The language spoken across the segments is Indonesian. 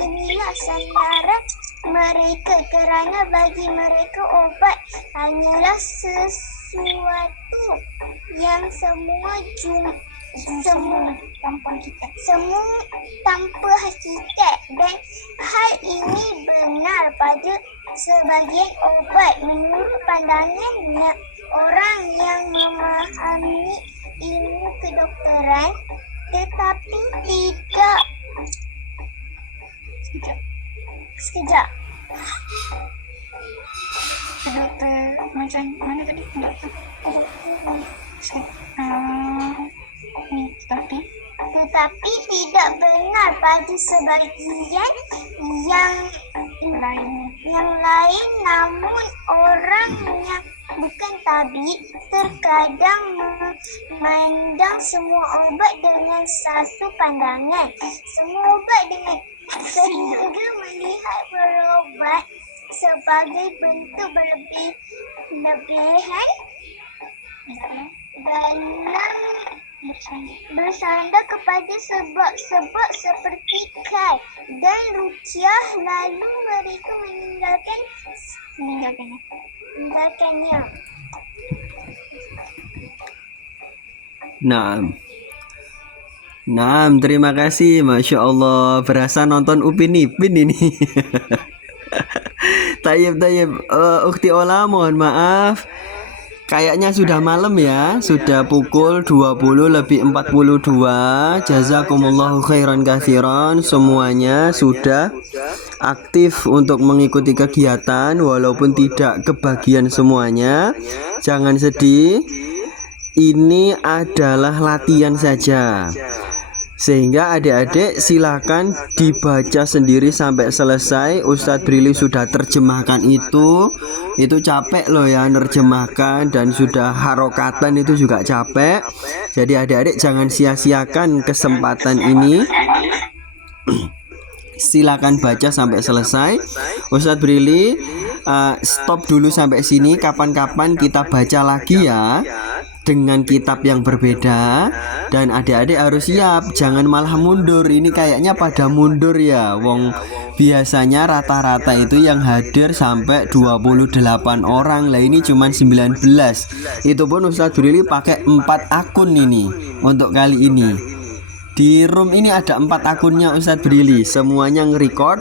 inilah sandaran mereka, kerana bagi mereka obat hanyalah sesuatu yang semua tanpa hakikat, dan hal ini benar pada sebagian obat menurut pandangan orang yang memahami ilmu kedokteran, tetapi tidak. Sekejap. Dokter macam mana tadi? Tetapi tidak benar pada sebagian yang lain, namun orang yang bukan tabib terkadang memandang semua obat dengan satu pandangan. Semua obat dengan sehingga melihat berobat sebagai bentuk berlebihan dalam bersandar kepada sebab-sebab seperti kai dan ruqyah, lalu mereka meninggalkannya. Nah, terima kasih, Masya Allah, berasa nonton Upin Ipin ini. Tayyib, Ukhti Ola, mohon maaf. Kayaknya sudah malam ya, sudah pukul 20:42. Jazakumullahu khairan katsiran. Semuanya sudah aktif untuk mengikuti kegiatan walaupun tidak kebagian semuanya. Jangan sedih. Ini adalah latihan saja. Sehingga adik-adik silakan dibaca sendiri sampai selesai. Ustadz Brili sudah terjemahkan itu capek loh ya nerjemahkan, dan sudah harokatan itu juga capek. Jadi adik-adik jangan sia-siakan kesempatan ini. Silakan baca sampai selesai. Ustadz Brili stop dulu sampai sini. Kapan-kapan kita baca lagi ya, dengan kitab yang berbeda, dan adik-adik harus siap, jangan malah mundur. Ini kayaknya pada mundur ya, wong biasanya rata-rata itu yang hadir sampai 28 orang, lah ini cuma 19. Itu pun Ustadz Brili pakai 4 akun ini untuk kali ini. Di room ini ada 4 akunnya Ustadz Brili, semuanya nge-record.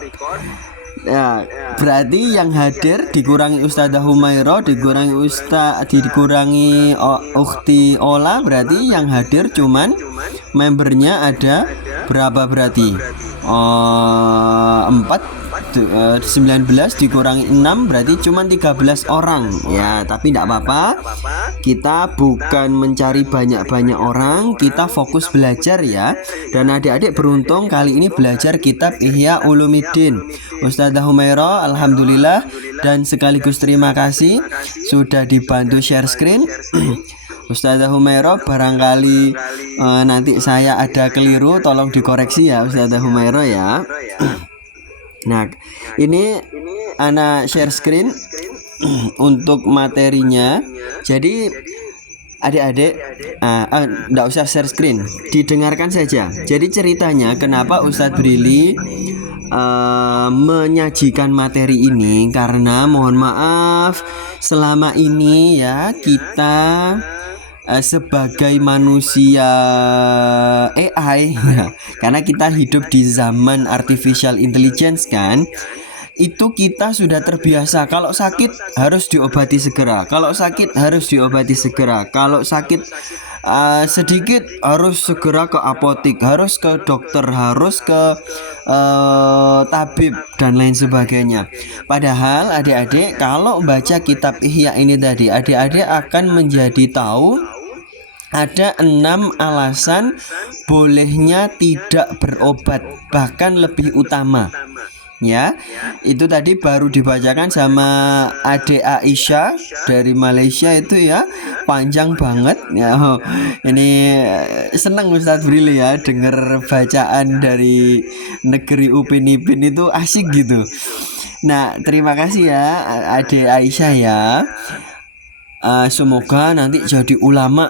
Ya, berarti yang hadir dikurangi Ustazah Humairah, dikurangi Ukhti Ola, berarti yang hadir cuman membernya ada berapa berarti? 19 dikurangi 6 berarti cuma 13 orang ya, tapi tidak apa-apa, kita bukan mencari banyak-banyak orang, kita fokus belajar ya. Dan adik-adik beruntung kali ini belajar kitab Ihya Ulumuddin Ustazah Humairah, alhamdulillah, dan sekaligus terima kasih sudah dibantu share screen. Ustazah Humairah, barangkali nanti saya ada keliru tolong dikoreksi ya Ustazah Humairah ya. Nah, ini ana share screen untuk materinya. Jadi adik-adik enggak usah share screen, didengarkan saja. Jadi ceritanya kenapa Ustadz Brili menyajikan materi ini, karena mohon maaf selama ini ya kita sebagai manusia AI ya, karena kita hidup di zaman artificial intelligence kan, itu kita sudah terbiasa kalau sakit harus diobati segera, kalau sakit harus diobati segera, kalau sakit sedikit harus segera ke apotik, harus ke dokter, harus ke tabib dan lain sebagainya. Padahal adik-adik kalau baca kitab Ihya ini tadi, adik-adik akan menjadi tahu ada 6 alasan bolehnya tidak berobat, bahkan lebih utama. Ya, itu tadi baru dibacakan sama Ade Aisyah dari Malaysia itu ya, panjang banget ya. Ini senang Ustadz Brili ya dengar bacaan dari negeri Upin Ipin, itu asik gitu. Nah, terima kasih ya Ade Aisyah ya. Semoga nanti jadi ulama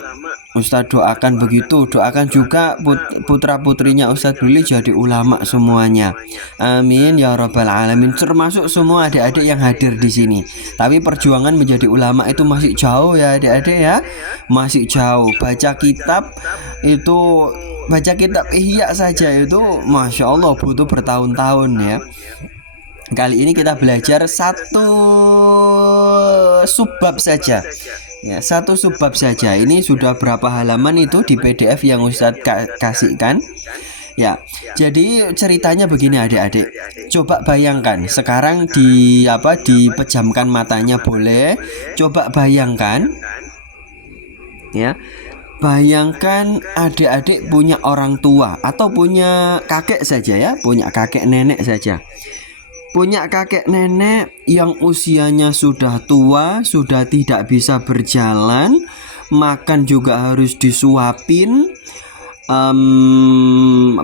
Ustadz doakan begitu, doakan juga putra-putrinya Ustadz Brili jadi ulama semuanya. Amin ya rabbal alamin. Termasuk semua adik-adik yang hadir di sini. Tapi perjuangan menjadi ulama itu masih jauh ya adik-adik ya. Masih jauh. Baca kitab Ihya saja itu Masya Allah butuh bertahun-tahun ya. Kali ini kita belajar satu subbab saja. Ya, satu subbab saja. Ini sudah berapa halaman itu di PDF yang Ustadz kasihkan. Ya, jadi ceritanya begini adik-adik. Coba bayangkan sekarang dipejamkan matanya boleh. Coba bayangkan ya. Bayangkan adik-adik punya orang tua atau punya kakek saja ya, punya kakek nenek saja. Punya kakek nenek yang usianya sudah tua, sudah tidak bisa berjalan, makan juga harus disuapin,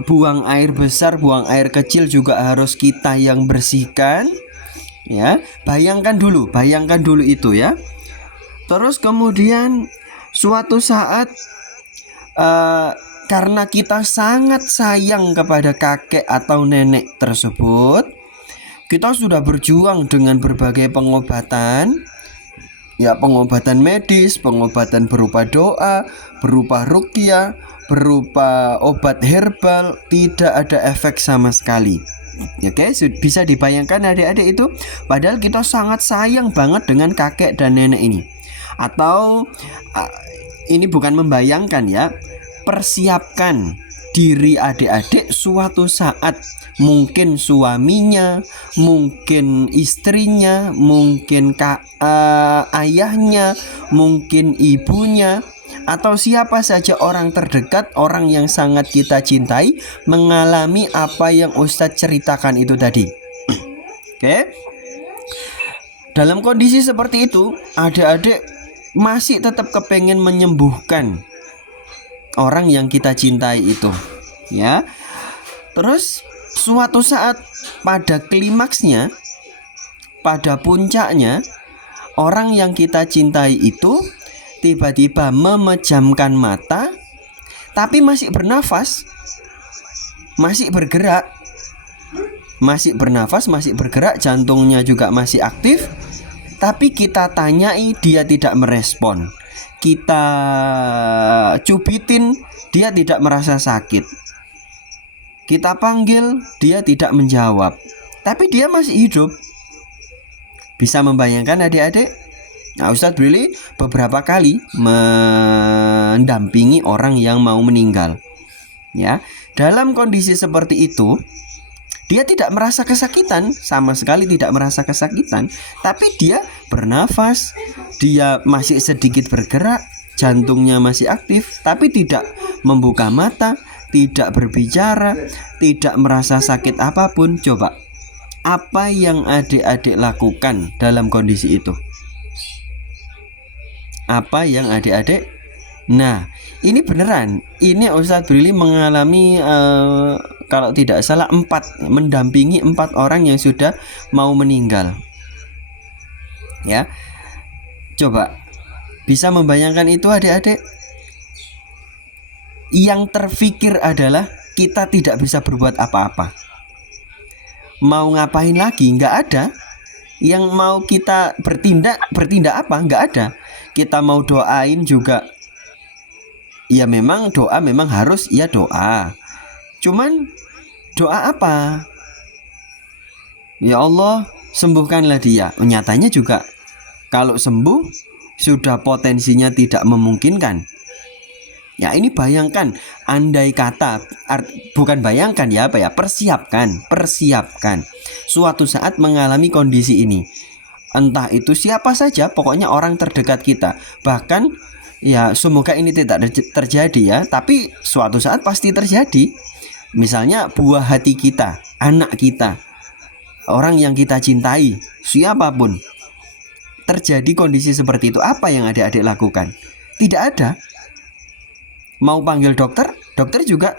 buang air besar, buang air kecil juga harus kita yang bersihkan. Ya, bayangkan dulu itu ya. Terus kemudian suatu saat karena kita sangat sayang kepada kakek atau nenek tersebut, kita sudah berjuang dengan berbagai pengobatan. Ya, pengobatan medis, pengobatan berupa doa, berupa ruqyah, berupa obat herbal, tidak ada efek sama sekali. Oke, bisa dibayangkan adik-adik itu. Padahal kita sangat sayang banget dengan kakek dan nenek ini. Atau ini bukan membayangkan ya, persiapkan diri adik-adik suatu saat mungkin suaminya, mungkin istrinya, mungkin ayahnya, mungkin ibunya, atau siapa saja orang terdekat, orang yang sangat kita cintai mengalami apa yang Ustadz ceritakan itu tadi. Oke. Dalam kondisi seperti itu, adik-adik masih tetap kepengen menyembuhkan orang yang kita cintai itu, ya. Terus suatu saat pada klimaksnya, pada puncaknya, orang yang kita cintai itu tiba-tiba memejamkan mata, tapi masih bernafas, masih bergerak, masih bernafas, masih bergerak, jantungnya juga masih aktif. Tapi kita tanyai, dia tidak merespon. Kita cubitin, dia tidak merasa sakit. Kita panggil, dia tidak menjawab. Tapi dia masih hidup. Bisa membayangkan adik-adik? Nah, Ustadz Brili beberapa kali mendampingi orang yang mau meninggal. Ya, dalam kondisi seperti itu, dia tidak merasa kesakitan, sama sekali tidak merasa kesakitan, tapi dia bernafas, dia masih sedikit bergerak, jantungnya masih aktif, tapi tidak membuka mata, tidak berbicara, tidak merasa sakit apapun. Coba, apa yang adik-adik lakukan dalam kondisi itu? Apa yang adik-adik? Nah, ini beneran. Ini Ustadz Brili mengalami kalau tidak salah mendampingi 4 orang yang sudah mau meninggal. Ya, coba bisa membayangkan itu adik-adik. Yang terfikir adalah kita tidak bisa berbuat apa-apa. Mau ngapain lagi? Nggak ada. Yang mau kita bertindak apa? Nggak ada. Kita mau doain juga, ya memang doa memang harus ya doa. Cuman doa apa? Ya Allah, sembuhkanlah dia. Nyatanya juga kalau sembuh sudah potensinya tidak memungkinkan. Ya, ini bayangkan, andai kata, bukan bayangkan ya, persiapkan suatu saat mengalami kondisi ini. Entah itu siapa saja, pokoknya orang terdekat kita. Bahkan ya semoga ini tidak terjadi ya, tapi suatu saat pasti terjadi. Misalnya buah hati kita, anak kita, orang yang kita cintai, siapapun, terjadi kondisi seperti itu, apa yang adik-adik lakukan? Tidak ada. Mau panggil dokter, dokter juga